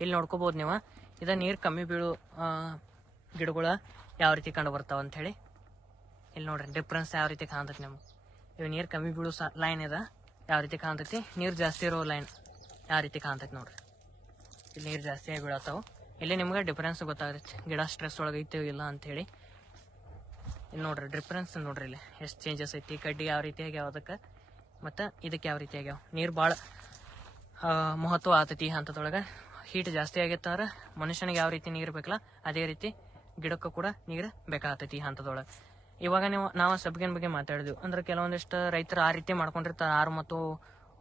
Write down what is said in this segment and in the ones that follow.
ಇಲ್ಲಿ ನೋಡ್ಕೋಬಹುದು ನೀವು. ಇದ ನೀರು ಕಮ್ಮಿ ಬೀಳು ಗಿಡಗಳ ಯಾವ ರೀತಿ ಕಂಡು ಬರ್ತಾವ ಅಂತ ಹೇಳಿ ಇಲ್ಲಿ ನೋಡ್ರಿ ಡಿಫ್ರೆನ್ಸ್ ಯಾವ ರೀತಿ ಕಾಣ್ತೈತಿ ನಿಮ್ಗೆ. ಇವು ನೀರು ಕಮ್ಮಿ ಬೀಳು ಲೈನ್ ಇದೆ ಯಾವ ರೀತಿ ಕಾಣ್ತೈತಿ, ನೀರು ಜಾಸ್ತಿ ಇರೋ ಲೈನ್ ಯಾವ ರೀತಿ ಕಾಣ್ತೈತಿ ನೋಡ್ರಿ. ಇಲ್ಲಿ ನೀರು ಜಾಸ್ತಿ ಆಗಿ ಬೀಳತ್ತಾವ. ಇಲ್ಲಿ ನಿಮ್ಗೆ ಡಿಫ್ರೆನ್ಸ್ ಗೊತ್ತಾಗತ್ತೆ ಗಿಡ ಸ್ಟ್ರೆಸ್ ಒಳಗೆ ಐತಿ ಇಲ್ಲ ಅಂತ ಹೇಳಿ. ಇಲ್ಲಿ ನೋಡ್ರಿ ಡಿಫ್ರೆನ್ಸ್ ನೋಡ್ರಿ ಇಲ್ಲಿ ಎಷ್ಟು ಚೇಂಜಸ್ ಐತಿ. ಕಡ್ಡಿ ಯಾವ ರೀತಿ ಆಗ್ಯಾವ ಅದಕ್ಕೆ ಮತ್ತು ಇದಕ್ಕೆ ಯಾವ ರೀತಿ ಆಗ್ಯಾವ. ನೀರು ಭಾಳ ಮಹತ್ವ ಆತೈತಿ ಹಂತದೊಳಗೆ. ಹೀಟ್ ಜಾಸ್ತಿ ಆಗಿತ್ತಾರ ಮನುಷ್ಯನಿಗೆ ಯಾವ ರೀತಿ ನೀರು ಬೇಕಲ್ಲ ಅದೇ ರೀತಿ ಗಿಡಕ್ಕೂ ಕೂಡ ನೀರು ಬೇಕಾಗ್ತೈತಿ ಈ ಹಂತದೊಳಗೆ. ಇವಾಗ ನಾವು ಸಬ್ಗಿನ ಬಗ್ಗೆ ಮಾತಾಡಿದ್ವಿ ಅಂದ್ರೆ ಕೆಲವೊಂದಿಷ್ಟು ರೈತರು ಆ ರೀತಿ ಮಾಡ್ಕೊಂಡಿರ್ತಾರೆ. 6 ಮತ್ತು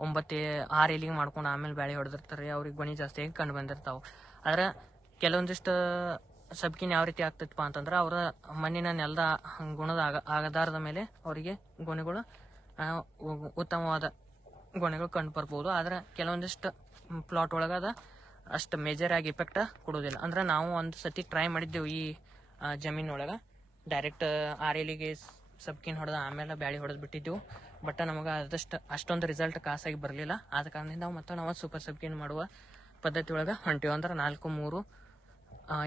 9 6 ಎಲಿಗೆ ಮಾಡ್ಕೊಂಡು ಆಮೇಲೆ ಬೆಳೆ ಹೊಡೆದಿರ್ತಾರೆ. ಅವ್ರಿಗೆ ಗೊನೆ ಜಾಸ್ತಿಯಾಗಿ ಕಂಡು ಬಂದಿರ್ತಾವೆ. ಆದ್ರೆ ಕೆಲವೊಂದಿಷ್ಟು ಸಬ್ಕಿನ ಯಾವ ರೀತಿ ಆಗ್ತೈತಪ್ಪ ಅಂತಂದ್ರೆ ಅವರ ಮಣ್ಣಿನ ನೆಲದ ಗುಣದ ಆಧಾರದ ಮೇಲೆ ಅವರಿಗೆ ಗೊನೆಗಳು ಉತ್ತಮವಾದ ಗೊನೆಗಳು ಕಂಡು ಬರ್ಬೋದು. ಆದ್ರೆ ಕೆಲವೊಂದಿಷ್ಟು ಪ್ಲಾಟ್ ಒಳಗದ ಅಷ್ಟು ಮೇಜರ್ ಆಗಿ ಇಫೆಕ್ಟ್ ಕೊಡೋದಿಲ್ಲ. ಅಂದ್ರೆ ನಾವು ಒಂದು ಸತಿ ಟ್ರೈ ಮಾಡಿದ್ದೆವು ಈ ಜಮೀನೊಳಗೆ. ಡೈರೆಕ್ಟ್ 6 ಎಲಿಗೆ ಸಬ್ಕಿನ್ ಹೊಡೆದ ಆಮೇಲೆ ಬ್ಯಾಳಿ ಹೊಡೆದು ಬಿಟ್ಟಿದ್ದೆವು. ಬಟ್ ನಮಗೆ ಅಷ್ಟೊಂದು ರಿಸಲ್ಟ್ ಖಾಸಾಗಿ ಬರಲಿಲ್ಲ. ಆದ ಕಾರಣದಿಂದ ನಾವು ಸೂಪರ್ ಸಬ್ಕಿನ್ ಮಾಡುವ ಪದ್ಧತಿ ಒಳಗೆ ಹೊಂಟಿವಿ. ಅಂದ್ರೆ 4-3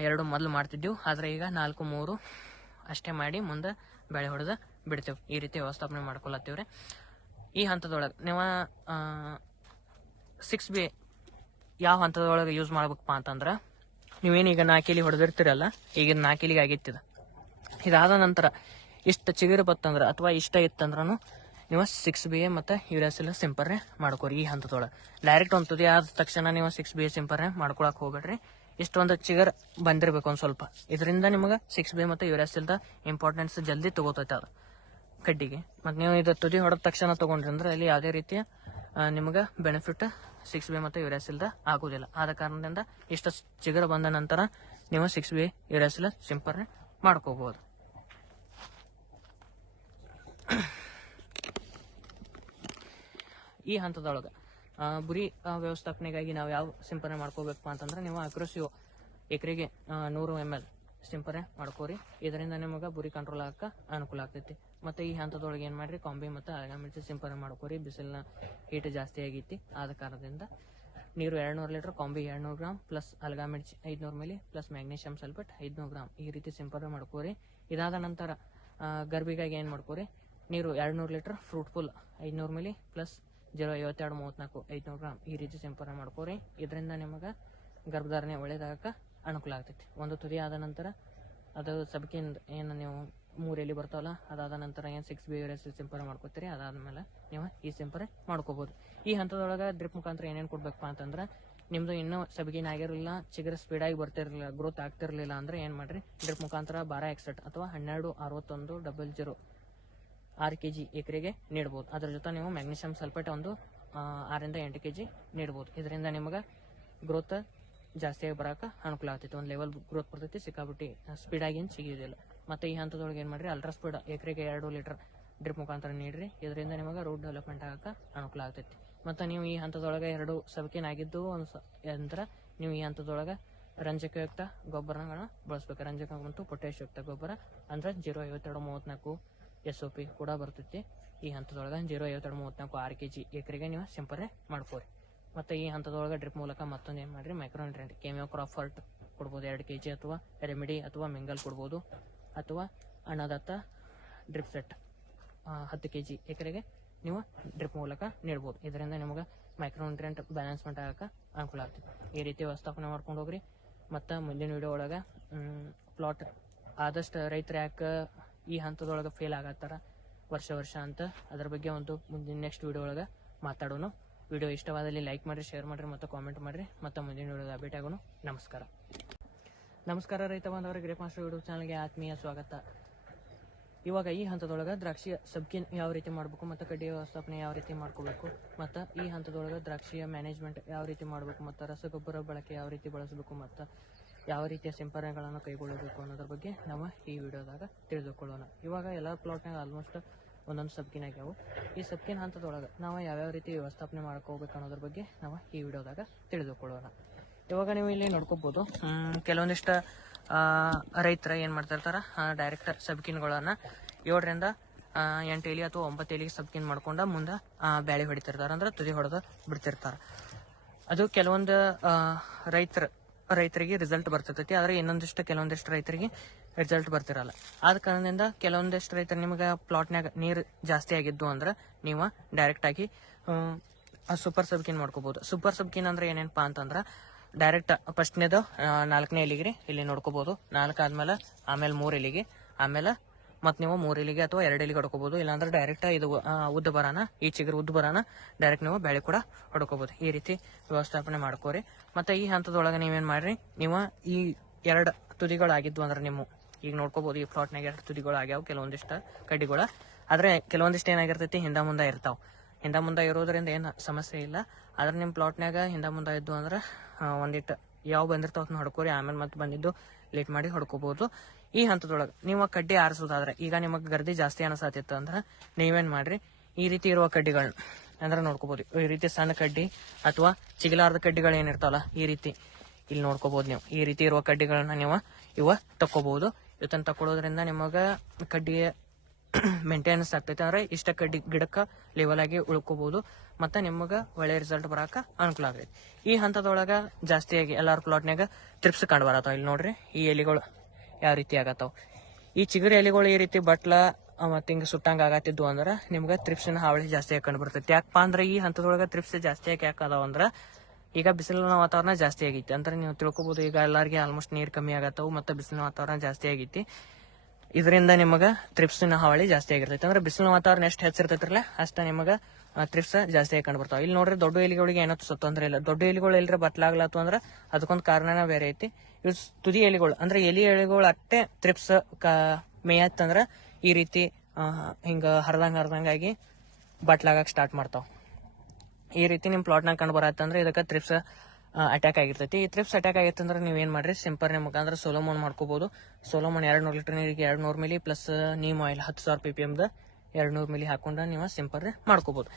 2 ಮೊದಲು ಮಾಡ್ತಿದ್ದೆವು. ಆದರೆ ಈಗ 4-3 ಅಷ್ಟೇ ಮಾಡಿ ಮುಂದೆ ಬೆಳೆ ಹೊಡೆದು ಬಿಡ್ತೇವೆ. ಈ ರೀತಿ ವ್ಯವಸ್ಥಾಪನೆ ಮಾಡ್ಕೊಳತ್ತೀವ್ರಿ. ಈ ಹಂತದೊಳಗೆ ನೀವು 6B ಯಾವ ಹಂತದೊಳಗೆ ಯೂಸ್ ಮಾಡ್ಬೇಕಪ್ಪ ಅಂತಂದ್ರೆ ನೀವೇನೀಗ 4 ಎಲೆ ಹೊಡೆದಿರ್ತೀರಲ್ಲ, ಈಗ 4 ಎಲಿಗೆ ಆಗಿತ್ತಿದ. ಇದಾದ ನಂತರ ಇಷ್ಟು ಚಿಗುರು ಬತ್ತಂದ್ರೆ ಅಥವಾ ಇಷ್ಟ ಇತ್ತಂದ್ರೂ ನೀವು 6B ಮತ್ತು ಯೂರಿಯಾಸಿಲ್ ಸಿಂಪರಣೆ ಮಾಡ್ಕೋರಿ. ಈ ಹಂತದೊಳಗೆ ಡೈರೆಕ್ಟ್ ಒಂದು ತುದಿ ಆದ ತಕ್ಷಣ ನೀವು 6B ಸಿಂಪರಣೆ ಮಾಡ್ಕೊಳಕ್ಕೆ ಹೋಗ್ಬೇಡ್ರಿ. ಇಷ್ಟೊಂದು ಚಿಗರ್ ಬಂದಿರಬೇಕು ಒಂದು ಸ್ವಲ್ಪ. ಇದರಿಂದ ನಿಮಗೆ 6B ಮತ್ತು ಯೂರಿಯಾಸಿಲ್ದ ಇಂಪಾರ್ಟೆನ್ಸ್ ಜಲ್ದಿ ತಗೋತೈತೆ ಅದು ಕಡ್ಡಿಗೆ. ಮತ್ತು ನೀವು ಇದು ತುದಿ ಹೊಡೆದ ತಕ್ಷಣ ತೊಗೊಂಡ್ರಿ ಅಂದ್ರೆ ಅಲ್ಲಿ ಯಾವುದೇ ರೀತಿಯ ನಿಮಗೆ ಬೆನಿಫಿಟ್ 6B ಮತ್ತು ಯೂರಿಯಾಸಿಲ್ದ ಆಗೋದಿಲ್ಲ. ಆದ ಕಾರಣದಿಂದ ಇಷ್ಟು ಚಿಗರ್ ಬಂದ ನಂತರ ನೀವು 6B ಯೂರಿಯಾಸಿಲ್ ಸಿಂಪರಣೆ ಮಾಡ್ಕೋಬಹುದು. ಈ ಹಂತದೊಳಗೆ ಬುರಿ ವ್ಯವಸ್ಥಾಪನೆಗಾಗಿ ನಾವು ಯಾವ ಸಿಂಪರಣೆ ಮಾಡ್ಕೋಬೇಕಪ್ಪ ಅಂತಂದ್ರೆ ನೀವು ಅಕ್ರೋಸಿಯೋ ಎಕರೆಗೆ 100 ml ಸಿಂಪರಣೆ ಮಾಡ್ಕೋರಿ. ಇದರಿಂದ ನಿಮಗೆ ಬುರಿ ಕಂಟ್ರೋಲ್ ಆಗಕ್ಕೆ ಅನುಕೂಲ ಆಗ್ತೈತಿ. ಮತ್ತು ಈ ಹಂತದೊಳಗೆ ಏನು ಮಾಡಿರಿ ಕೊಂಬಿ ಮತ್ತು ಅಲಗಾಮಿರ್ಚಿ ಸಿಂಪರಣೆ ಮಾಡ್ಕೋರಿ. ಬಿಸಿಲಿನ ಹೀಟ್ ಜಾಸ್ತಿ ಆಗೈತಿ. ಆದ ಕಾರಣದಿಂದ ನೀರು 200 ಲೀಟರ್, ಕೊಂಬಿ 200 ಗ್ರಾಮ್ ಪ್ಲಸ್ ಅಲಗಾಮಿರ್ಚಿ 500 milli plus magnesium sulphate 500 gram ಈ ರೀತಿ ಸಿಂಪರಣೆ ಮಾಡ್ಕೋರಿ. ಇದಾದ ನಂತರ ಗರ್ಭಿಗಾಗಿ ಏನು ಮಾಡ್ಕೋರಿ, ನೀರು 200 litre, fruitful 500 milli plus 0.52-34 500 gram ಈ ರೀತಿ ಸಿಂಪರಣೆ ಮಾಡ್ಕೋರಿ. ಇದರಿಂದ ನಿಮಗೆ ಗರ್ಭಧಾರಣೆ ಒಳ್ಳೇದಾಗಕ್ಕೆ ಅನುಕೂಲ ಆಗ್ತೈತಿ. ಒಂದು ತುದಿ ಆದ ನಂತರ ಅದು ಸಬ್ಕಿಂದ ಏನು ನೀವು 3 ಎಲೆ ಬರ್ತಾವಲ್ಲ, ಅದಾದ ನಂತರ ಏನು 6B ಯೂರಿಯಾಸಿಲ್ ಸಿಂಪರಣೆ ಮಾಡ್ಕೋತೀರಿ. ಅದಾದ್ಮೇಲೆ ನೀವು ಈ ಸಿಂಪರಣೆ ಮಾಡ್ಕೋಬೋದು. ಈ ಹಂತದೊಳಗೆ ಡ್ರಿಪ್ ಮುಖಾಂತರ ಏನೇನು ಕೊಡ್ಬೇಕಪ್ಪ ಅಂತಂದ್ರೆ ನಿಮ್ಮದು ಇನ್ನೂ ಸಬ್ಗಿನ ಆಗಿರಲಿಲ್ಲ, ಚಿಗುರು ಸ್ಪೀಡಾಗಿ ಬರ್ತಿರಲಿಲ್ಲ, ಗ್ರೋತ್ ಆಗ್ತಿರಲಿಲ್ಲ ಅಂದ್ರೆ ಏನು ಮಾಡಿರಿ ಡ್ರಿಪ್ ಮುಖಾಂತರ 12 ಅಥವಾ 12-61-00 6 kg ಎಕರೆಗೆ ನೀಡ್ಬೋದು. ಅದ್ರ ಜೊತೆ ನೀವು ಮ್ಯಾಗ್ನೀಷಿಯಂ ಸಲ್ಫೇಟ್ ಒಂದು 6-8 kg ನೀಡ್ಬೋದು. ಇದರಿಂದ ನಿಮಗೆ ಗ್ರೋತ್ ಜಾಸ್ತಿಯಾಗಿ ಬರೋಕೆ ಅನುಕೂಲ ಆಗ್ತೈತಿ. ಒಂದು ಲೆವೆಲ್ ಗ್ರೋತ್ ಬರ್ತೈತಿ. ಸಿಕ್ಕಾಬಿಟ್ಟು ಸ್ಪೀಡಾಗಿ ಏನು ಸಿಗೋದಿಲ್ಲ. ಮತ್ತು ಈ ಹಂತದೊಳಗೆ ಏನು ಮಾಡಿರಿ ಅಲ್ಟ್ರಾ ಸ್ಪೀಡ್ ಎಕರೆಗೆ 2 ಲೀಟರ್ ಡ್ರಿಪ್ ಮುಖಾಂತರ ನೀಡ್ರಿ. ಇದರಿಂದ ನಿಮಗೆ ರೂಟ್ ಡೆವಲಪ್ಮೆಂಟ್ ಆಗೋಕೆ ಅನುಕೂಲ ಆಗ್ತೈತಿ. ಮತ್ತು ನೀವು ಈ ಹಂತದೊಳಗೆ 2 ಸಬ್ಕಿನ್ ಆಗಿದ್ದು ನಂತರ ನೀವು ಈ ಹಂತದೊಳಗೆ ರಂಜಕಯುಕ್ತ ಗೊಬ್ಬರಗಳನ್ನ ಬಳಸ್ಬೇಕು. ರಂಜಕ ಮತ್ತು ಪೊಟ್ಯಾಷಿಯುಕ್ತ ಗೊಬ್ಬರ ಅಂದ್ರೆ 0.52-34 SOP ಕೂಡ ಬರ್ತೈತಿ. ಈ ಹಂತದೊಳಗೆ 0.52-34 6 kg ಎಕರೆಗೆ ನೀವು ಸಿಂಪರಣೆ ಮಾಡ್ಕೋರಿ. ಮತ್ತು ಈ ಹಂತದೊಳಗೆ ಡ್ರಿಪ್ ಮೂಲಕ ಮತ್ತೊಂದು ಏನು ಮಾಡಿರಿ ಮೈಕ್ರೋನ್ಯೂಟ್ರಿಯೆಂಟ್ ಕೆಮಿಯೋ ಕ್ರಾಫರ್ಟ್ ಕೊಡ್ಬೋದು 2 kg, ಅಥವಾ ರೆಮಿಡಿ ಅಥವಾ ಮಿಂಗಲ್ ಕೊಡ್ಬೋದು, ಅಥವಾ ಅನ್ನದಾತ ಡ್ರಿಪ್ ಸೆಟ್ 10 kg ಎಕರೆಗೆ ನೀವು ಡ್ರಿಪ್ ಮೂಲಕ ನೀಡ್ಬೋದು. ಇದರಿಂದ ನಿಮಗೆ ಮೈಕ್ರೋನ್ಯೂಟ್ರಿಯೆಂಟ್ ಬ್ಯಾಲೆನ್ಸ್ಮೆಂಟ್ ಆಗೋಕೆ ಅನುಕೂಲ ಆಗ್ತೈತಿ. ಈ ರೀತಿ ವ್ಯವಸ್ಥಾಪನೆ ಮಾಡ್ಕೊಂಡು ಹೋಗ್ರಿ. ಮತ್ತು ಮುಂದಿನ ವಿಡಿಯೋ ಒಳಗೆ ಪ್ಲಾಟ್ ಆದಷ್ಟು ರೈತರು ಯಾಕೆ ಈ ಹಂತದೊಳಗೆ ಫೇಲ್ ಆಗತ್ತಾರ ವರ್ಷ ಅಂತ ಅದ್ರ ಬಗ್ಗೆ ಒಂದು ಮುಂದಿನ ನೆಕ್ಸ್ಟ್ ವಿಡಿಯೋ ಒಳಗೆ ಮಾತಾಡೋಣ. ವಿಡಿಯೋ ಇಷ್ಟವಾದಲ್ಲಿ ಲೈಕ್ ಮಾಡಿರಿ, ಶೇರ್ ಮಾಡಿರಿ ಮತ್ತು ಕಾಮೆಂಟ್ ಮಾಡಿರಿ. ಮತ್ತು ಮುಂದಿನ ವಿಡಿಯೋದ ಅಪ್ಡೇಟ್ ಆಗೋಣ. ನಮಸ್ಕಾರ ರೈತ ಬಾಂಧವರಿಗೆ ಗ್ರೇಪ್ ಮಾಸ್ಟರ್ ಯೂಟ್ಯೂಬ್ ಚಾನಲ್ಗೆ ಆತ್ಮೀಯ ಸ್ವಾಗತ. ಇವಾಗ ಈ ಹಂತದೊಳಗೆ ದ್ರಾಕ್ಷಿಯ ಸಬ್ಕಿನ್ ಯಾವ ರೀತಿ ಮಾಡಬೇಕು ಮತ್ತು ಕಡ್ಡಿ ವ್ಯವಸ್ಥಾಪನೆ ಯಾವ ರೀತಿ ಮಾಡ್ಕೋಬೇಕು ಮತ್ತು ಈ ಹಂತದೊಳಗೆ ದ್ರಾಕ್ಷಿಯ ಮ್ಯಾನೇಜ್ಮೆಂಟ್ ಯಾವ ರೀತಿ ಮಾಡಬೇಕು ಮತ್ತು ರಸಗೊಬ್ಬರ ಬಳಕೆ ಯಾವ ರೀತಿ ಬಳಸಬೇಕು ಮತ್ತು ಯಾವ ರೀತಿಯ ಸಿಂಪರಣೆಗಳನ್ನು ಕೈಗೊಳ್ಳಬೇಕು ಅನ್ನೋದ್ರ ಬಗ್ಗೆ ನಾವು ಈ ವಿಡಿಯೋದಾಗ ತಿಳಿದುಕೊಳ್ಳೋಣ. ಇವಾಗ ಎಲ್ಲ ಪ್ಲಾಟ್ನಾಗ ಆಲ್ಮೋಸ್ಟ್ ಒಂದೊಂದು ಸಬ್ಕಿನ್ ಆಗ್ಯಾವು. ಈ ಸಬ್ಕಿನ್ ಹಂತದೊಳಗೆ ನಾವು ಯಾವ್ಯಾವ ರೀತಿ ವ್ಯವಸ್ಥಾಪನೆ ಮಾಡ್ಕೋಬೇಕು ಅನ್ನೋದ್ರ ಬಗ್ಗೆ ನಾವು ಈ ವಿಡಿಯೋದಾಗ ತಿಳಿದುಕೊಳ್ಳೋಣ. ಇವಾಗ ನೀವು ಇಲ್ಲಿ ನೋಡ್ಕೋಬೋದು ಕೆಲವೊಂದಿಷ್ಟು ರೈತರ ಏನು ಮಾಡ್ತಿರ್ತಾರೆ ಡೈರೆಕ್ಟ್ ಸಬ್ಕಿನ್ಗಳನ್ನು 7ರಿಂದ 8 ಎಲೆ ಅಥವಾ 9 ಎಲೆಗೆ ಸಬ್ಕಿನ್ ಮಾಡ್ಕೊಂಡು ಮುಂದೆ ಬ್ಯಾಳಿ ಹೊಡಿತಿರ್ತಾರೆ. ಅಂದ್ರೆ ತುದಿ ಹೊಡೆದು ಬಿಡ್ತಿರ್ತಾರೆ. ಅದು ಕೆಲವೊಂದು ರೈತರಿಗೆ ರಿಸಲ್ಟ್ ಬರ್ತೈತಿ, ಆದ್ರೆ ಕೆಲವೊಂದಿಷ್ಟು ರೈತರಿಗೆ ರಿಸಲ್ಟ್ ಬರ್ತಿರಲ್ಲ. ಆದ ಕಾರಣದಿಂದ ಕೆಲವೊಂದಿಷ್ಟು ರೈತರು ನಿಮಗೆ ಪ್ಲಾಟ್ನಾಗ ನೀರು ಜಾಸ್ತಿ ಆಗಿದ್ದು ಅಂದ್ರೆ ನೀವು ಡೈರೆಕ್ಟ್ ಆಗಿ ಸೂಪರ್ ಸಬ್ಕಿನ್ ಮಾಡ್ಕೋಬಹುದು. ಸೂಪರ್ ಸಬ್ಕಿನ್ ಅಂದ್ರೆ ಏನೇನಪ್ಪಾ ಅಂತಂದ್ರ ಡೈರೆಕ್ಟ್ ಫಸ್ಟ್ನೇದು 4ನೇ ಎಲಿಗೆ ಇಲ್ಲಿ ನೋಡ್ಕೋಬಹುದು. 4 ಆದ್ಮೇಲೆ ಆಮೇಲೆ 3 ಎಲಿಗೆ, ಆಮೇಲೆ ಮತ್ ನೀವು 3 ಎಲಿಗೆ ಅಥವಾ 2 ಎಲಿಗೆ ಹೊಡ್ಕೋಬಹುದು. ಇಲ್ಲಾಂದ್ರೆ ಡೈರೆಕ್ಟ್ ಇದು ಉದ್ದ ಬರಾನ, ಈ ಚಿಗುರು ಉದ್ದ ಬರಾನ ಡೈರೆಕ್ಟ್ ನೀವು ಬೆಳೆ ಕೂಡ ಹೊಡ್ಕೋಬಹುದು. ಈ ರೀತಿ ವ್ಯವಸ್ಥಾಪನೆ ಮಾಡ್ಕೋರಿ. ಮತ್ತೆ ಈ ಹಂತದೊಳಗೆ ನೀವೇನ್ ಮಾಡ್ರಿ, ನೀವು ಈ 2 ತುದಿಗಳಾಗಿದ್ವು ಅಂದ್ರೆ ನಿಮ್ಮ ಈಗ ನೋಡ್ಕೋಬಹುದು, ಈ ಪ್ಲಾಟ್ನಾಗ 2 ತುದಿಗಳು ಆಗ್ಯಾವ ಕೆಲವೊಂದಿಷ್ಟ ಕಡ್ಡಿಗಳ. ಆದ್ರೆ ಕೆಲವೊಂದಿಷ್ಟು ಏನಾಗಿರ್ತೈತಿ ಹಿಂದ ಮುಂದೆ ಇರ್ತಾವ. ಹಿಂದ ಮುಂದೆ ಇರೋದ್ರಿಂದ ಏನು ಸಮಸ್ಯೆ ಇಲ್ಲ. ಆದ್ರೆ ನಿಮ್ಮ ಪ್ಲಾಟ್ನಾಗ ಹಿಂದ ಮುಂದೆ ಇದ್ದು ಅಂದ್ರೆ ಒಂದಿಟ್ಟು ಯಾವ ಬಂದಿರ್ತಾವ ಹೊಡ್ಕೋರಿ. ಆಮೇಲೆ ಮತ್ತೆ ಬಂದಿದ್ದು ಲೇಟ್ ಮಾಡಿ ಹೊಡ್ಕೋಬಹುದು. ಈ ಹಂತದೊಳಗೆ ನೀವು ಕಡ್ಡಿ ಆರಿಸೋದಾದ್ರೆ, ಈಗ ನಿಮಗೆ ಗರ್ದಿ ಜಾಸ್ತಿ ಅನಿಸತ್ತಿತ್ತು ಅಂದ್ರೆ ನೀವೇನ್ ಮಾಡ್ರಿ, ಈ ರೀತಿ ಇರುವ ಕಡ್ಡಿಗಳನ್ನ ಅಂದ್ರೆ ನೋಡ್ಕೋಬಹುದು. ಈ ರೀತಿ ಸಣ್ಣ ಕಡ್ಡಿ ಅಥವಾ ಚಿಗಲಾರದ ಕಡ್ಡಿಗಳು ಏನಿರ್ತಾವಲ್ಲ, ಈ ರೀತಿ ಇಲ್ಲಿ ನೋಡ್ಕೋಬಹುದು. ನೀವು ಈ ರೀತಿ ಇರುವ ಕಡ್ಡಿಗಳನ್ನ ನೀವು ತಕ್ಕೋಬಹುದು. ಇವತ್ತನ್ನ ತಕೊಳ್ಳೋದ್ರಿಂದ ನಿಮಗ ಕಡ್ಡಿಯ ಮೇಂಟೆನೆನ್ಸ್ ಆಗ್ತೈತೆ. ಅಂದ್ರೆ ಇಷ್ಟ ಕಡ್ಡಿ ಗಿಡಕ್ಕ ಲೆವೆಲ್ ಆಗಿ ಉಳ್ಕೋಬಹುದು. ಮತ್ತೆ ನಿಮಗ ಒಳ್ಳೆ ರಿಸಲ್ಟ್ ಬರಾಕ ಅನುಕೂಲ ಆಗೈತಿ. ಈ ಹಂತದೊಳಗ ಜಾಸ್ತಿಯಾಗಿ ಎಲ್ಲಾರ ಪ್ಲಾಟ್ನಾಗ ತ್ರಿಪ್ಸ್ ಕಂಡು ಬರತ್ತಾವ. ಇಲ್ಲಿ ನೋಡ್ರಿ, ಈ ಎಲಿಗಳು ಯಾವ ರೀತಿ ಆಗತ್ತಾವ. ಈ ಚಿಗುರು ಎಲಿಗಳು ಈ ರೀತಿ ಬಟ್ಲ ಮತ್ತೆ ಹಿಂಗ ಸುಟ್ಟಂಗ ಆಗತ್ತಿದ್ವು ಅಂದ್ರ ನಿಮ್ಗ ತ್ರಿಪ್ಸಿನ ಹಾವಳಿ ಜಾಸ್ತಿ ಕಂಡು ಬರ್ತೈತಿ. ಯಾಕಪ್ಪ ಅಂದ್ರೆ ಈ ಹಂತದೊಳಗ ತ್ರಿಪ್ಸ್ ಜಾಸ್ತಿ ಯಾಕೆ ಅದಾವ ಅಂದ್ರ ಈಗ ಬಿಸಿಲಿನ ವಾತಾವರಣ ಜಾಸ್ತಿ ಆಗೈತಿ. ಅಂದ್ರೆ ನೀವು ತಿಳ್ಕೊಬಹುದು, ಈಗ ಎಲ್ಲಾರ್ಗೆ ಆಲ್ಮೋಸ್ಟ್ ನೀರ್ ಕಮ್ಮಿ ಆಗತ್ತವು ಮತ್ತೆ ಬಿಸಿಲಿನ ವಾತಾವರಣ ಜಾಸ್ತಿ ಆಗೈತಿ. ಇದರಿಂದ ನಿಮಗ ತ್ರಿಪ್ಸಿನ ಹಾವಳಿ ಜಾಸ್ತಿ ಆಗಿರ್ತೈತಿ. ಅಂದ್ರೆ ಬಿಸಿಲಿನ ವಾತಾವರಣ ಎಷ್ಟು ಹೆಚ್ಚಿರ್ತೈತ್ರಲ್ಲ ಅಷ್ಟ ನಿಮಗ ತ್ರಿಪ್ಸ್ ಜಾಸ್ತಿ ಆಗಿ ಕಂಡು ಬರ್ತಾವ. ಇಲ್ಲಿ ನೋಡ್ರಿ, ದೊಡ್ಡ ಎಲಿಗಳಿಗೆ ಏನೋ ತೊಂದ್ರೆ ಇಲ್ಲ. ದೊಡ್ಡ ಎಲಿಗಳು ಎಲ್ಲರ ಬಟ್ಲಾಗ್ಲತ್ತು ಅಂದ್ರೆ ಅದಕ್ಕೊಂದು ಕಾರಣನ ಬೇರೆ ಐತಿ. ಇವ್ ತುದಿ ಎಲಿಗಳು ಅಂದ್ರೆ ಎಲಿಗಳು ಅಟ್ಟೆ ತ್ರಿಪ್ಸ್ ಮೇಯತ್ತಂದ್ರ ಈ ರೀತಿ ಹಿಂಗ ಹರ್ದಂಗಾಗಿ ಬಟ್ಲಾಗಕ್ ಸ್ಟಾರ್ಟ್ ಮಾಡ್ತಾವ. ಈ ರೀತಿ ನಿಮ್ ಪ್ಲಾಟ್ನಾಗ ಕಂಡು ಬರತ್ತಂದ್ರೆ ಇದಕ್ಕೆ ತ್ರಿಪ್ಸ್ ಅಟ್ಯಾಕ್ ಆಗಿರ್ತೈತಿ. ಈ ತ್ರಿಪ್ಸ್ ಅಟ್ಯಾಕ್ ಆಗಿತ್ತಂದ್ರೆ ನೀವೇನ್ ಮಾಡ್ರಿ, ಸಿಂಪರ್ನೆ ಮುಖಾಂತರ ಸೋಲೋಮೋನ್ ಮಾಡ್ಕೋಬಹುದು. ಸೋಲೋಮೋನ್ 200 ಲೀಟರ್ ನೀರಿಗೆ 200 milli plus neem oil 10,000 ppm 200 milli ಹಾಕೊಂಡ ನೀವು ಸಿಂಪರ್ನೆ ಮಾಡ್ಕೋಬಹುದು.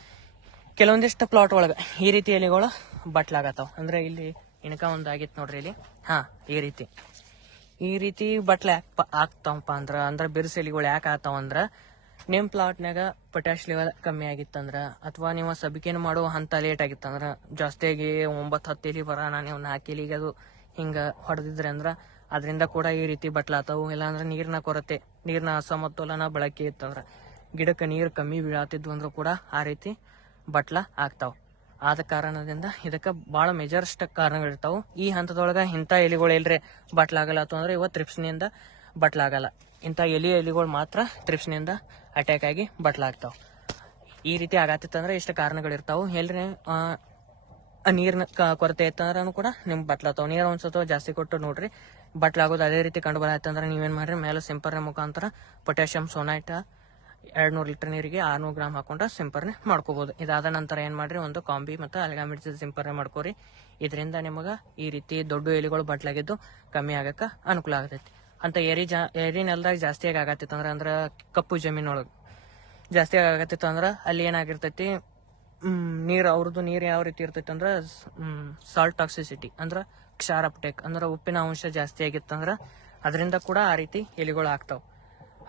ಕೆಲವೊಂದಿಷ್ಟು ಪ್ಲಾಟ್ ಒಳಗ ಈ ರೀತಿ ಎಲಿಗಳು ಬಟ್ಲಾಗತ್ತಾವ. ಅಂದ್ರೆ ಇಲ್ಲಿ ಇಣಕ ಒಂದಾಗಿತ್ತು ನೋಡ್ರಿ, ಇಲ್ಲಿ ಈ ರೀತಿ ಬಟ್ಲ ಯಾಕೆ ಆಗ್ತಾವಪ್ಪ ಅಂದ್ರೆ ಬಿರ್ಸ್ ಎಲಿಗಳು ಯಾಕೆ ಆಗ್ತಾವ ಅಂದ್ರ ನಿಮ್ ಪ್ಲಾಟ್ನಾಗ ಪೊಟ್ಯಾಶ್ ಲೆವೆಲ್ ಕಮ್ಮಿ ಆಗಿತ್ತಂದ್ರ ಅಥವಾ ನೀವು ಸಬಿಕೇನು ಮಾಡುವ ಹಂತ ಲೇಟ್ ಆಗಿತ್ತಂದ್ರ ಜಾಸ್ತಿಯಾಗಿ 9-10 ಎಲಿ ಬರಾನ ನೀವು 4 ಎಲಿಗೆ ಅದು ಹಿಂಗ ಹೊಡೆದಿದ್ರಿ ಅಂದ್ರ ಅದರಿಂದ ಕೂಡ ಈ ರೀತಿ ಬಟ್ಲಾತಾವು. ಇಲ್ಲಾಂದ್ರೆ ನೀರಿನ ಕೊರತೆ, ನೀರಿನ ಅಸಮತೋಲನ ಬಳಕೆ ಇತ್ತಂದ್ರ ಗಿಡಕ್ಕೆ ನೀರು ಕಮ್ಮಿ ಬೀಳಾತಿದ್ವು ಅಂದ್ರೂ ಕೂಡ ಆ ರೀತಿ ಬಟ್ಲ ಆಗ್ತಾವ. ಆದ ಕಾರಣದಿಂದ ಇದಕ್ಕೆ ಬಹಳ ಮೇಜರ್ಸ್ಟ್ ಕಾರಣಗಳಿರ್ತಾವ. ಈ ಹಂತದೊಳಗ ಇಂಥ ಎಲಿಗಳು ಎಲ್ರೆ ಬಟ್ಲಾಗಲ್ಲತ್ತು ಅಂದ್ರೆ ಇವ ತ್ರಿಪ್ಸ್ನಿಂದ ಬಟ್ಲಾಗಲ್ಲ. ಇಂಥ ಎಲಿಗಳು ಮಾತ್ರ ತ್ರಿಪ್ಸ್ನಿಂದ ಅಟ್ಯಾಕ್ ಆಗಿ ಬಟ್ಲಾಗ್ತಾವ. ಈ ರೀತಿ ಆಗತ್ತಿತ್ತಂದ್ರೆ ಇಷ್ಟ ಕಾರಣಗಳಿರ್ತಾವ. ಎಲ್ರಿ ನೀರಿನ ಕೊರತೆ ಇತ್ತಂದ್ರೂ ಕೂಡ ನಿಮ್ಗೆ ಬಟ್ಲಾತಾವ. ನೀರು ಒಂದ್ಸತ ಜಾಸ್ತಿ ಕೊಟ್ಟು ನೋಡ್ರಿ ಬಟ್ಲಾಗೋದು. ಅದೇ ರೀತಿ ಕಂಡು ಬರತ್ತಂದ್ರೆ ನೀವೇನ್ ಮಾಡ್ರಿ, ಮೇಲೆ ಸಿಂಪರ್ನೆ ಮುಖಾಂತರ ಪೊಟ್ಯಾಷಿಯಂ ಸೋನೈಟ್ 200 ಲೀಟರ್ ನೀರಿಗೆ 600 ಗ್ರಾಮ್ ಹಾಕೊಂಡ್ರೆ ಸಿಂಪರ್ನೆ ಮಾಡ್ಕೋಬಹುದು. ಇದಾದ ನಂತರ ಏನ್ ಮಾಡ್ರಿ, ಒಂದು ಕಾಂಬಿ ಮತ್ತು ಅಲ್ಗಾಮಿಡ್ಸಿದ್ ಸಿಂಪರ್ನೆ ಮಾಡ್ಕೋರಿ. ಇದರಿಂದ ನಿಮಗ ಈ ರೀತಿ ದೊಡ್ಡ ಎಲಿಗಳು ಬಟ್ಲಾಗಿದ್ದು ಕಮ್ಮಿ ಆಗಕ್ಕ ಅನುಕೂಲ ಆಗತೈತಿ. ಅಂತ ಎರಿ ನೆಲದಾಗ ಜಾಸ್ತಿಯಾಗಿ ಆಗತ್ತಿತ್ತು ಅಂದ್ರೆ ಕಪ್ಪು ಜಮೀನೊಳಗೆ ಜಾಸ್ತಿ ಆಗತ್ತಿತ್ತು ಅಂದ್ರೆ ಅಲ್ಲಿ ಏನಾಗಿರ್ತೈತಿ, ಅವ್ರದ್ದು ನೀರು ಯಾವ ರೀತಿ ಇರ್ತೈತಿ ಅಂದ್ರೆ ಸಾಲ್ಟ್ ಟಾಕ್ಸಿಸಿಟಿ ಅಂದ್ರೆ ಕ್ಷಾರ ಅಪ್ಟೇಕ್ ಅಂದ್ರೆ ಉಪ್ಪಿನ ಅಂಶ ಜಾಸ್ತಿ ಆಗಿತ್ತಂದ್ರ ಅದರಿಂದ ಕೂಡ ಆ ರೀತಿ ಎಲಿಗಳು ಆಗ್ತಾವ.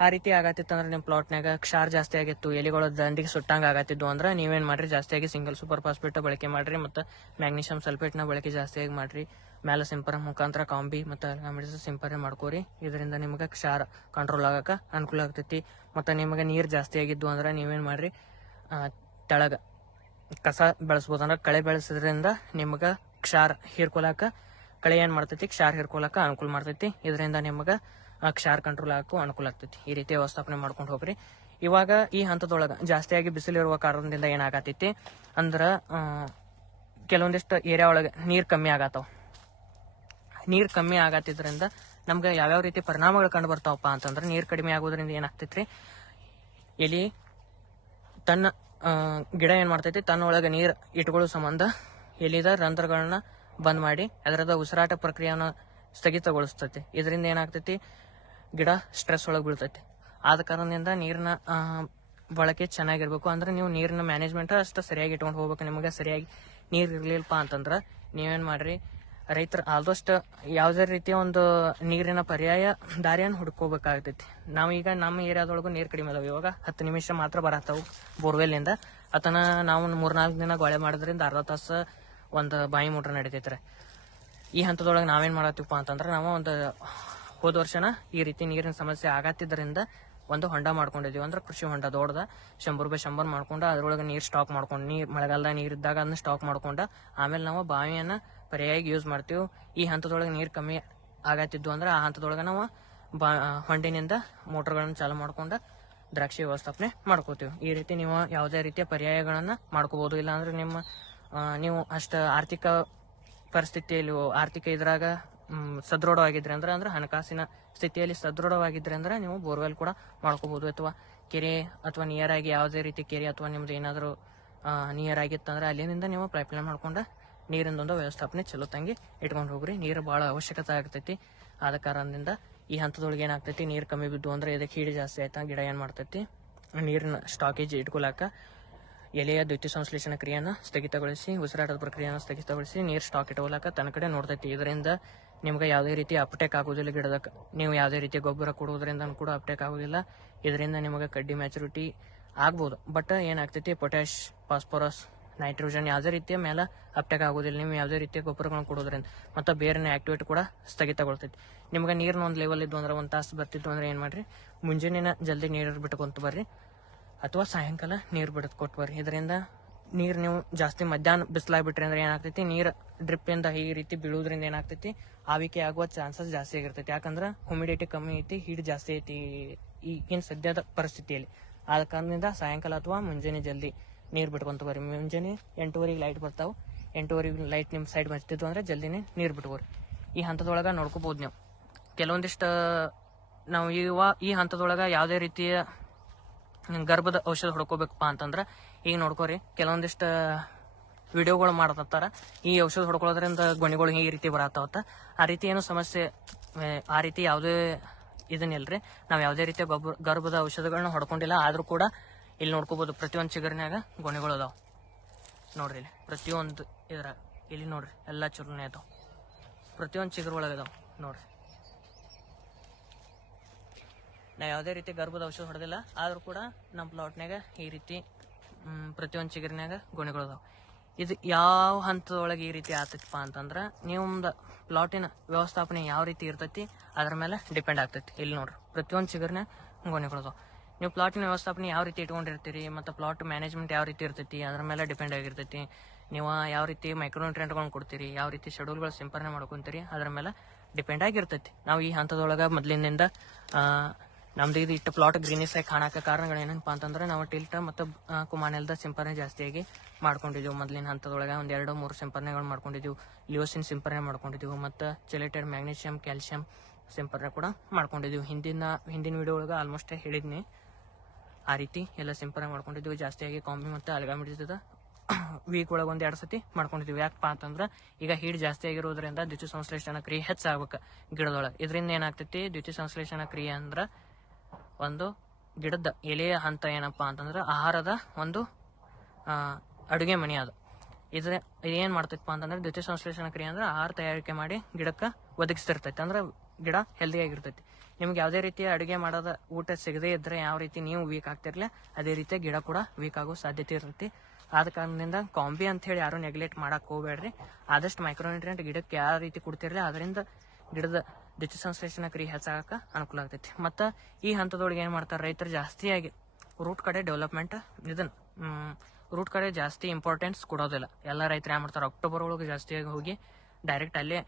ಆ ರೀತಿ ಆಗತ್ತಿತ್ತಂದ್ರೆ ನಿಮ್ಮ ಪ್ಲಾಟ್ನಾಗ ಕ್ಷಾರ ಜಾಸ್ತಿ ಆಗಿತ್ತು, ಎಲಿಗಳು ದಂಡಿಗೆ ಸುಟ್ಟಂಗ ಆಗತ್ತಿದ್ವು ಅಂದ್ರೆ ನೀವೇನ್ ಮಾಡ್ರಿ, ಜಾಸ್ತಿಯಾಗಿ ಸಿಂಗಲ್ ಸೂಪರ್ ಫಾಸ್ಫೇಟ್ ಬಳಕೆ ಮಾಡ್ರಿ ಮತ್ತು ಮ್ಯಾಗ್ನೀಷಿಯಂ ಸಲ್ಫೇಟ್ ನ ಬಳಕೆ ಜಾಸ್ತಿಯಾಗಿ ಮಾಡ್ರಿ. ಮೇಲೆ ಸಿಂಪರ್ ಮುಖಾಂತರ ಕಾಂಬಿ ಮತ್ತು ಅಲ್ಗಾಮಿಡ್ಸಿದ್ ಸಿಂಪರಣೆ ಮಾಡ್ಕೋರಿ. ಇದರಿಂದ ನಿಮಗೆ ಕ್ಷಾರ ಕಂಟ್ರೋಲ್ ಆಗಕ ಅನುಕೂಲ ಆಗ್ತೈತಿ. ಮತ್ತು ನಿಮಗೆ ನೀರು ಜಾಸ್ತಿ ಆಗಿದ್ದು ಅಂದ್ರೆ ನೀವೇನ್ ಮಾಡ್ರಿ, ತೆಳಗ ಕಸ ಬೆಳೆಸ್ಬೋದು. ಅಂದ್ರೆ ಕಳೆ ಬೆಳೆಸೋದ್ರಿಂದ ನಿಮ್ಗೆ ಕ್ಷಾರ ಹೀರ್ಕೊಳಕ, ಕಳೆ ಏನ್ ಮಾಡ್ತೈತಿ ಕ್ಷಾರ ಹೀರ್ಕೊಳಕ ಅನುಕೂಲ ಮಾಡ್ತೈತಿ. ಇದರಿಂದ ನಿಮ್ಗೆ ಕ್ಷಾರ ಕಂಟ್ರೋಲ್ ಆಗಕ್ಕೂ ಅನುಕೂಲ ಆಗ್ತೈತಿ. ಈ ರೀತಿ ವ್ಯವಸ್ಥಾಪನೆ ಮಾಡ್ಕೊಂಡು ಹೋಗ್ರಿ. ಇವಾಗ ಈ ಹಂತದೊಳಗ ಜಾಸ್ತಿಯಾಗಿ ಬಿಸಿಲಿರುವ ಕಾರಣದಿಂದ ಏನಾಗತೈತಿ ಅಂದ್ರ ಕೆಲವೊಂದಿಷ್ಟು ಏರಿಯಾ ಒಳಗೆ ನೀರ್ ಕಮ್ಮಿ ಆಗತ್ತಾವ. ನೀರ್ ಕಮ್ಮಿ ಆಗತ್ತಿದ್ರಿಂದ ನಮ್ಗೆ ಯಾವ್ಯಾವ ರೀತಿ ಪರಿಣಾಮಗಳು ಕಂಡು ಬರ್ತಾವಪ್ಪ ಅಂತಂದ್ರೆ, ನೀರ್ ಕಡಿಮೆ ಆಗೋದ್ರಿಂದ ಏನಾಗ್ತೈತ್ರಿ, ಎಲಿ ತನ್ನ ಗಿಡ ಏನ್ ಮಾಡ್ತೈತಿ, ತನ್ನ ಒಳಗೆ ನೀರ್ ಇಟ್ಕೊಳ್ಳೋ ಸಂಬಂಧ ಎಲಿದ ರಂಧ್ರಗಳನ್ನ ಬಂದ್ ಮಾಡಿ ಅದರದ ಉಸಿರಾಟ ಪ್ರಕ್ರಿಯೆಯನ್ನು ಸ್ಥಗಿತಗೊಳಿಸ್ತೈತಿ. ಇದರಿಂದ ಏನಾಗ್ತೈತಿ, ಗಿಡ ಸ್ಟ್ರೆಸ್ ಒಳಗೆ ಬೀಳ್ತೈತಿ. ಆದ ಕಾರಣದಿಂದ ನೀರಿನ ಬಳಕೆ ಚೆನ್ನಾಗಿರ್ಬೇಕು. ಅಂದ್ರೆ ನೀವು ನೀರಿನ ಮ್ಯಾನೇಜ್ಮೆಂಟ್ ಅಷ್ಟು ಸರಿಯಾಗಿ ಇಟ್ಕೊಂಡು ಹೋಗ್ಬೇಕು. ನಿಮಗೆ ಸರಿಯಾಗಿ ನೀರ್ ಇರ್ಲಿಲ್ಲಪ್ಪ ಅಂತಂದ್ರ ನೀವೇನ್ ಮಾಡ್ರಿ, ರೈತರು ಆಲ್ಮೋಸ್ಟ್ ಯಾವುದೇ ರೀತಿಯ ಒಂದು ನೀರಿನ ಪರ್ಯಾಯ ದಾರಿಯನ್ನು ಹುಡ್ಕೋಬೇಕಾಗ್ತೈತಿ. ನಾವೀಗ ನಮ್ಮ ಏರಿಯಾದೊಳಗೂ ನೀರು ಕಡಿಮೆ ಅದಾವ. ಇವಾಗ 10 ನಿಮಿಷ ಮಾತ್ರ ಬರತ್ತಾವು ಬೋರ್ವೆಲ್ನಿಂದ. ಅದನ್ನ ನಾವು 3-4 ದಿನ ಗೊಳೆ ಮಾಡೋದ್ರಿಂದ ಅರ್ಧ ತಾಸು ಒಂದು ಬಾಯಿ ಮೋಟ್ರ್ ನಡೀತೈತ್ರಿ. ಈ ಹಂತದೊಳಗೆ ನಾವೇನು ಮಾಡತ್ತೀವಪ್ಪ ಅಂತಂದ್ರೆ ನಾವು ಒಂದು ಹೋದ ವರ್ಷನ ಈ ರೀತಿ ನೀರಿನ ಸಮಸ್ಯೆ ಆಗತ್ತಿದ್ದರಿಂದ ಒಂದು ಹೊಂಡ ಮಾಡ್ಕೊಂಡಿದ್ದೀವಿ. ಅಂದ್ರೆ ಕೃಷಿ ಹೊಂಡ ದೊಡ್ಡದ 100 ರೂಪಾಯಿ 100 ಮಾಡ್ಕೊಂಡು ಅದ್ರೊಳಗೆ ನೀರು ಸ್ಟಾಕ್ ಮಾಡ್ಕೊಂಡು ಮಳೆಗಾಲದಾಗ ನೀರು ಇದ್ದಾಗ ಅದನ್ನ ಸ್ಟಾಕ್ ಮಾಡ್ಕೊಂಡು ಆಮೇಲೆ ನಾವು ಬಾವಿಯನ್ನು ಪರ್ಯಾಯವಾಗಿ ಯೂಸ್ ಮಾಡ್ತೀವಿ. ಈ ಹಂತದೊಳಗೆ ನೀರು ಕಮ್ಮಿ ಆಗತ್ತಿದ್ದು ಅಂದ್ರೆ ಆ ಹಂತದೊಳಗೆ ನಾವು ಹೊಂಡಿನಿಂದ ಮೋಟರ್ಗಳನ್ನು ಚಾಲು ಮಾಡ್ಕೊಂಡು ದ್ರಾಕ್ಷಿ ವ್ಯವಸ್ಥಾಪನೆ ಮಾಡ್ಕೋತೀವಿ. ಈ ರೀತಿ ನೀವು ಯಾವುದೇ ರೀತಿಯ ಪರ್ಯಾಯಗಳನ್ನು ಮಾಡ್ಕೋಬಹುದು. ಇಲ್ಲಾಂದ್ರೆ ನೀವು ಅಷ್ಟು ಆರ್ಥಿಕ ಪರಿಸ್ಥಿತಿಯಲ್ಲಿ ಆರ್ಥಿಕ ಇದ್ರಾಗ ಸದೃಢವಾಗಿದ್ರೆ ಅಂದ್ರೆ ಹಣಕಾಸಿನ ಸ್ಥಿತಿಯಲ್ಲಿ ಸದೃಢವಾಗಿದ್ರೆ ಅಂದ್ರೆ ನೀವು ಬೋರ್ವೆಲ್ ಕೂಡ ಮಾಡ್ಕೋಬಹುದು. ಅಥವಾ ಕೆರೆ ಅಥವಾ ನಿಯರ್ ಆಗಿ ಯಾವುದೇ ರೀತಿ ಕೆರೆ ಅಥವಾ ನಿಮ್ದು ಏನಾದರೂ ನಿಯರ್ ಆಗಿತ್ತಂದ್ರೆ ಅಲ್ಲಿನಿಂದ ನೀವು ಪೈಪ್ಲೈನ್ ಮಾಡ್ಕೊಂಡು ನೀರಿಂದೊಂದು ವ್ಯವಸ್ಥಾಪನೆ ಚಲೋ ತಂಗಿ ಇಟ್ಕೊಂಡು ಹೋಗ್ರಿ. ನೀರು ಭಾಳ ಅವಶ್ಯಕತೆ ಆಗ್ತೈತಿ. ಆದ ಕಾರಣದಿಂದ ಈ ಹಂತದೊಳಗೆ ಏನಾಗ್ತೈತಿ, ನೀರು ಕಮ್ಮಿ ಬಿದ್ದು ಅಂದ್ರೆ ಇದಕ್ಕೆ ಹೀಡು ಜಾಸ್ತಿ ಆಯ್ತಾ ಗಿಡ ಏನು ಮಾಡ್ತೈತಿ, ನೀರಿನ ಸ್ಟಾಕೇಜ್ ಇಟ್ಕೊಳಕ ಎಲೆಯ ದ್ಯುತಿ ಸಂಶ್ಲೇಷಣ ಕ್ರಿಯೆಯನ್ನು ಸ್ಥಗಿತಗೊಳಿಸಿ ಉಸಿರಾಟದ ಪ್ರಕ್ರಿಯೆಯನ್ನು ಸ್ಥಗಿತಗೊಳಿಸಿ ನೀರು ಸ್ಟಾಕ್ ಇಟ್ಕೊಳಕ ತನ್ನ ಕಡೆ ನೋಡ್ತೈತಿ. ಇದರಿಂದ ನಿಮ್ಗೆ ಯಾವುದೇ ರೀತಿ ಅಪ್ಟೇಕ್ ಆಗೋದಿಲ್ಲ ಗಿಡದಕ್ಕೆ. ನೀವು ಯಾವುದೇ ರೀತಿಯ ಗೊಬ್ಬರ ಕೊಡುವುದರಿಂದ ಕೂಡ ಅಪ್ಟೇಕ್ ಆಗೋದಿಲ್ಲ. ಇದರಿಂದ ನಿಮಗೆ ಕಡ್ಡಿ ಮ್ಯಾಚುರಿಟಿ ಆಗ್ಬೋದು. ಬಟ್ ಏನಾಗ್ತೈತಿ, ಪೊಟ್ಯಾಶ್, ಫಾಸ್ಫರಸ್, ನೈಟ್ರೋಜನ್ ಯಾವುದೇ ರೀತಿಯ ಮೇಲೆ ಅಪ್ಟೇಕ್ ಆಗೋದಿಲ್ಲ ನೀವು ಯಾವುದೇ ರೀತಿಯ ಗೊಬ್ಬರಗಳನ್ನು ಕೊಡೋದ್ರಿಂದ. ಮತ್ತು ಬೇರಿನ ಆಕ್ಟಿವಿಟಿ ಕೂಡ ಸ್ಥಗಿತಗೊಳ್ತೈತಿ. ನಿಮ್ಗೆ ನೀರಿನ ಒಂದು ಲೆವೆಲ್ ಇದ್ದು ಅಂದ್ರೆ 1 ತಾಸು ಬರ್ತಿದ್ದು ಅಂದ್ರೆ ಏನು ಮಾಡಿರಿ, ಮುಂಜಾನೆ ಜಲ್ದಿ ನೀರು ಬಿಟ್ಕೊಂತ ಬರ್ರಿ ಅಥವಾ ಸಾಯಂಕಾಲ ನೀರು ಬಿಡೋದು ಕೊಟ್ಟು ಬರ್ರಿ. ಇದರಿಂದ ನೀರು ನೀವು ಜಾಸ್ತಿ ಮಧ್ಯಾಹ್ನ ಬಿಸಿಲಾಗ್ಬಿಟ್ರಿ ಅಂದ್ರೆ ಏನಾಗ್ತೈತಿ, ನೀರು ಡ್ರಿಪ್ಪಿಂದ ಈ ರೀತಿ ಬೀಳೋದ್ರಿಂದ ಏನಾಗ್ತೈತಿ, ಆವಿಕೆ ಆಗುವ ಚಾನ್ಸಸ್ ಜಾಸ್ತಿ ಆಗಿರ್ತೈತಿ. ಯಾಕಂದ್ರೆ ಹ್ಯುಮಿಡಿಟಿ ಕಮ್ಮಿ ಐತಿ, ಹೀಟ್ ಜಾಸ್ತಿ ಐತಿ ಈಗಿನ ಸದ್ಯದ ಪರಿಸ್ಥಿತಿಯಲ್ಲಿ. ಆದ ಕಾರಣದಿಂದ ಸಾಯಂಕಾಲ ಅಥವಾ ಮುಂಜಾನೆ ಜಲ್ದಿ ನೀರು ಬಿಟ್ಕೊಂತ ಬರ್ರಿ. ಮುಂಜಾನೆ 8:30 ಲೈಟ್ ಬರ್ತಾವೆ. 8:30 ಲೈಟ್ ನಿಮ್ಮ ಸೈಡ್ ಬರ್ತಿದ್ವು ಅಂದ್ರೆ ಜಲ್ದಿನೇ ನೀರು ಬಿಟ್ಕೋರಿ. ಈ ಹಂತದೊಳಗೆ ನೋಡ್ಕೋಬಹುದು ನೀವು. ಕೆಲವೊಂದಿಷ್ಟು ನಾವು ಈ ಹಂತದೊಳಗೆ ಯಾವುದೇ ರೀತಿಯ ಗರ್ಭದ ಔಷಧ ಹೊಡ್ಕೋಬೇಕಪ್ಪ ಅಂತಂದ್ರೆ ಈಗ ನೋಡ್ಕೋರಿ, ಕೆಲವೊಂದಿಷ್ಟು ವಿಡಿಯೋಗಳು ಮಾಡತ್ತಾರ ಈ ಔಷಧ ಹೊಡ್ಕೊಳ್ಳೋದ್ರಿಂದ ಗೊನೆಗಳು ಈ ರೀತಿ ಬರತ್ತಾವತ್ತ. ಆ ರೀತಿ ಏನು ಸಮಸ್ಯೆ, ಆ ರೀತಿ ಯಾವುದೇ ಇದನ್ನಿಲ್ರಿ. ನಾವು ಯಾವುದೇ ರೀತಿಯ ಗರ್ಭದ ಔಷಧಗಳನ್ನ ಹೊಡ್ಕೊಂಡಿಲ್ಲ. ಆದ್ರೂ ಕೂಡ ಇಲ್ಲಿ ನೋಡ್ಕೋಬಹುದು, ಪ್ರತಿಯೊಂದು ಚಿಗುರಿನಾಗ ಗೊನೆಗಳು ಅದಾವ ನೋಡ್ರಿ. ಇಲ್ಲಿ ಪ್ರತಿಯೊಂದು ಇದ್ರಾಗ ಇಲ್ಲಿ ನೋಡ್ರಿ ಎಲ್ಲ ಚುರುನೆ ಅದಾವ, ಪ್ರತಿಯೊಂದು ಚಿಗುರು ಒಳಗೆ ಅದಾವ ನೋಡ್ರಿ. ನಾವು ಯಾವುದೇ ರೀತಿ ಗರ್ಭದ ಔಷಧ ಹೊಡೆದಿಲ್ಲ, ಆದ್ರೂ ಕೂಡ ನಮ್ಮ ಪ್ಲಾಟ್ನಾಗ ಈ ರೀತಿ ಪ್ರತಿಯೊಂದು ಚಿಗುರಿನಾಗ ಗೊನೆಗಳು ಅದಾವ. ಇದು ಯಾವ ಹಂತದೊಳಗೆ ಈ ರೀತಿ ಆಗ್ತೈತಿಪ್ಪ ಅಂತಂದ್ರೆ ನಿಮ್ದು ಪ್ಲಾಟಿನ ವ್ಯವಸ್ಥಾಪನೆ ಯಾವ ರೀತಿ ಇರ್ತೈತಿ ಅದ್ರ ಮೇಲೆ ಡಿಪೆಂಡ್ ಆಗ್ತೈತಿ. ಇಲ್ಲಿ ನೋಡ್ರಿ ಪ್ರತಿಯೊಂದು ಚಿಗುರಿನಾಗ ಗೊನೆಗಳು ಅದಾವ. ನೀವು ಪ್ಲಾಟಿನ ವ್ಯವಸ್ಥಾಪನೆ ಯಾವ ರೀತಿ ಇಟ್ಕೊಂಡಿರ್ತೀರಿ ಮತ್ತು ಪ್ಲಾಟ್ ಮ್ಯಾನೇಜ್ಮೆಂಟ್ ಯಾವ ರೀತಿ ಇರ್ತೈತಿ ಅದ್ರ ಮೇಲೆ ಡಿಪೆಂಡ್ ಆಗಿರ್ತೈತಿ. ನೀವು ಯಾವ ರೀತಿ ಮೈಕ್ರೋನ್ಯೂಟ್ರಿಯೆಂಟ್ಗಳನ್ನ ಕೊಡ್ತೀರಿ, ಯಾವ ರೀತಿ ಶೆಡ್ಯೂಲ್ಗಳು ಸಿಂಪರಣೆ ಮಾಡ್ಕೊತೀರಿ ಅದ್ರ ಮೇಲೆ ಡಿಪೆಂಡ್ ಆಗಿರ್ತೈತಿ. ನಾವು ಈ ಹಂತದೊಳಗೆ ಮೊದಲಿನಿಂದ ನಮ್ದು ಇದು ಇಟ್ಟು ಪ್ಲಾಟ್ ಗ್ರೀನಿಸ್ ಆಗಿ ಕಾಣಕ ಕಾರಣಗಳು ಏನಪ್ಪ ಅಂತಂದ್ರೆ ನಾವು ಟಿಲ್ಟ ಮತ್ತು ಕುಮಾನೆಲ್ದ ಸಿಂಪರಣೆ ಜಾಸ್ತಿಯಾಗಿ ಮಾಡ್ಕೊಂಡಿದ್ದೀವಿ. ಮೊದಲಿನ ಹಂತದೊಳಗೆ 1-2-3 ಸಿಂಪರಣೆಗಳು ಮಾಡ್ಕೊಂಡಿದ್ದೀವಿ. ಲಿಯೋಸಿನ್ ಸಿಂಪರಣೆ ಮಾಡ್ಕೊಂಡಿದ್ದೀವಿ ಮತ್ತು ಚೆಲೇಟೆಡ್ ಮ್ಯಾಗ್ನೀಷಿಯಂ, ಕ್ಯಾಲ್ಸಿಯಂ ಸಿಂಪರಣೆ ಕೂಡ ಮಾಡ್ಕೊಂಡಿದ್ದೀವಿ. ಹಿಂದಿನ ವಿಡಿಯೋ ಒಳಗೆ ಆಲ್ಮೋಸ್ಟ್ ಹೇಳಿದ್ನಿ. ಆ ರೀತಿ ಎಲ್ಲ ಸಿಂಪರಣೆ ಮಾಡ್ಕೊಂಡಿದ್ದೀವಿ. ಜಾಸ್ತಿಯಾಗಿ ಕಾಂಬಿ ಮತ್ತು ಅಲ್ಗಾಮಿಡಿದ ವೀಕ್ ಒಳಗೆ 1-2 ಸತಿ ಮಾಡ್ಕೊಂಡಿದ್ದೀವಿ. ಯಾಕಪ್ಪ ಅಂತಂದ್ರೆ ಈಗ ಹೀಟ್ ಜಾಸ್ತಿ ಆಗಿರೋದ್ರಿಂದ ದ್ಯುತಿ ಸಂಶ್ಲೇಷಣ ಕ್ರಿಯೆ ಹೆಚ್ಚಾಗಬೇಕು ಗಿಡದೊಳಗೆ. ಇದರಿಂದ ಏನಾಗ್ತೈತಿ, ದ್ಯುತಿ ಸಂಶ್ಲೇಷಣ ಕ್ರಿಯೆ ಅಂದ್ರೆ ಒಂದು ಗಿಡದ ಎಲೆಯ ಹಂತ ಏನಪ್ಪಾ ಅಂತಂದ್ರೆ ಆಹಾರದ ಒಂದು ಅಡುಗೆ ಮನೆ ಅದು. ಇದೇನ್ ಮಾಡ್ತೈತಪ್ಪ ಅಂತಂದ್ರೆ ದ್ಯುತಿ ಸಂಶ್ಲೇಷಣ ಕ್ರಿಯೆ ಅಂದ್ರೆ ಆಹಾರ ತಯಾರಿಕೆ ಮಾಡಿ ಗಿಡಕ್ಕೆ ಒದಗಿಸ್ತಿರ್ತೈತಿ. ಅಂದ್ರೆ ಗಿಡ ಹೆಲ್ದಿ ಆಗಿರ್ತೈತಿ. ನಿಮ್ಗೆ ಯಾವುದೇ ರೀತಿಯ ಅಡುಗೆ ಮಾಡೋದ ಊಟ ಸಿಗದೇ ಇದ್ರೆ ಯಾವ ರೀತಿ ನೀವು ವೀಕ್ ಆಗ್ತಿರ್ಲಿಲ್ಲ ಅದೇ ರೀತಿ ಗಿಡ ಕೂಡ ವೀಕ್ ಆಗೋ ಸಾಧ್ಯತೆ ಇರ್ತೈತಿ. ಆದ ಕಾರಣದಿಂದ ಕಾಂಬಿ ಅಂತ ಹೇಳಿ ಯಾರು ನೆಗ್ಲೆಕ್ಟ್ ಮಾಡಕ್ ಹೋಗ್ಬೇಡ್ರಿ. ಆದಷ್ಟು ಮೈಕ್ರೋನ್ಯೂಟ್ರಿಯೆಂಟ್ ಗಿಡಕ್ಕೆ ಯಾವ ರೀತಿ ಕೊಡ್ತಿರ್ಲಿ ಅದರಿಂದ ಗಿಡದ ದ್ಯುತಿ ಸಂಶ್ಲೇಷಣ ಕ್ರಿಯೆ ಹೆಚ್ಚಾಗಕ್ಕೆ ಅನುಕೂಲ ಆಗ್ತೈತಿ. ಮತ್ತು ಈ ಹಂತದೊಳಗೆ ಏನು ಮಾಡ್ತಾರೆ ರೈತರು ಜಾಸ್ತಿಯಾಗಿ ರೂಟ್ ಕಡೆ ಡೆವಲಪ್ಮೆಂಟ್ ರೂಟ್ ಕಡೆ ಜಾಸ್ತಿ ಇಂಪಾರ್ಟೆನ್ಸ್ ಕೊಡೋದಿಲ್ಲ. ಎಲ್ಲ ರೈತರು ಏನು ಮಾಡ್ತಾರೆ ಅಕ್ಟೋಬರ್ ಒಳಗೆ ಜಾಸ್ತಿಯಾಗಿ ಹೋಗಿ ಡೈರೆಕ್ಟ್ ಅಲ್ಲೇ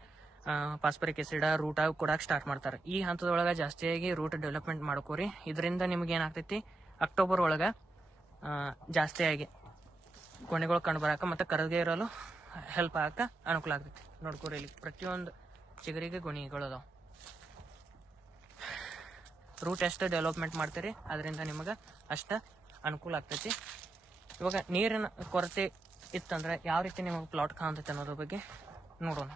ಫಾಸ್ಫರಿಕ್ ಆಸಿಡ್ ರೂಟ್ ಆಗಿ ಕೊಡಕ್ಕೆ ಸ್ಟಾರ್ಟ್ ಮಾಡ್ತಾರೆ. ಈ ಹಂತದೊಳಗೆ ಜಾಸ್ತಿಯಾಗಿ ರೂಟ್ ಡೆವಲಪ್ಮೆಂಟ್ ಮಾಡ್ಕೋರಿ. ಇದರಿಂದ ನಿಮ್ಗೆ ಏನಾಗ್ತೈತಿ, ಅಕ್ಟೋಬರ್ ಒಳಗೆ ಜಾಸ್ತಿಯಾಗಿ ಕೊನೆಗಳು ಕಂಡು ಬರಕ್ಕೆ ಮತ್ತು ಕರಗೇ ಇರಲು ಹೆಲ್ಪ್ ಆಗಕ್ಕೆ ಅನುಕೂಲ ಆಗ್ತೈತಿ. ನೋಡ್ಕೋರಿ ಇಲ್ಲಿ ಪ್ರತಿಯೊಂದು ಚಿಗುರಿಗೆ ಗೊನೆಗಳು ಅದಾವ. ರೂಟ್ ಎಷ್ಟು ಡೆವಲಪ್ಮೆಂಟ್ ಮಾಡ್ತೀರಿ ಅದರಿಂದ ನಿಮಗೆ ಅಷ್ಟ ಅನುಕೂಲ ಆಗ್ತೈತಿ. ಇವಾಗ ನೀರಿನ ಕೊರತೆ ಇತ್ತಂದ್ರೆ ಯಾವ ರೀತಿ ನಿಮಗೆ ಪ್ಲಾಟ್ ಕಾಣ್ತೈತೆ ಅನ್ನೋದ್ರ ಬಗ್ಗೆ ನೋಡೋಣ.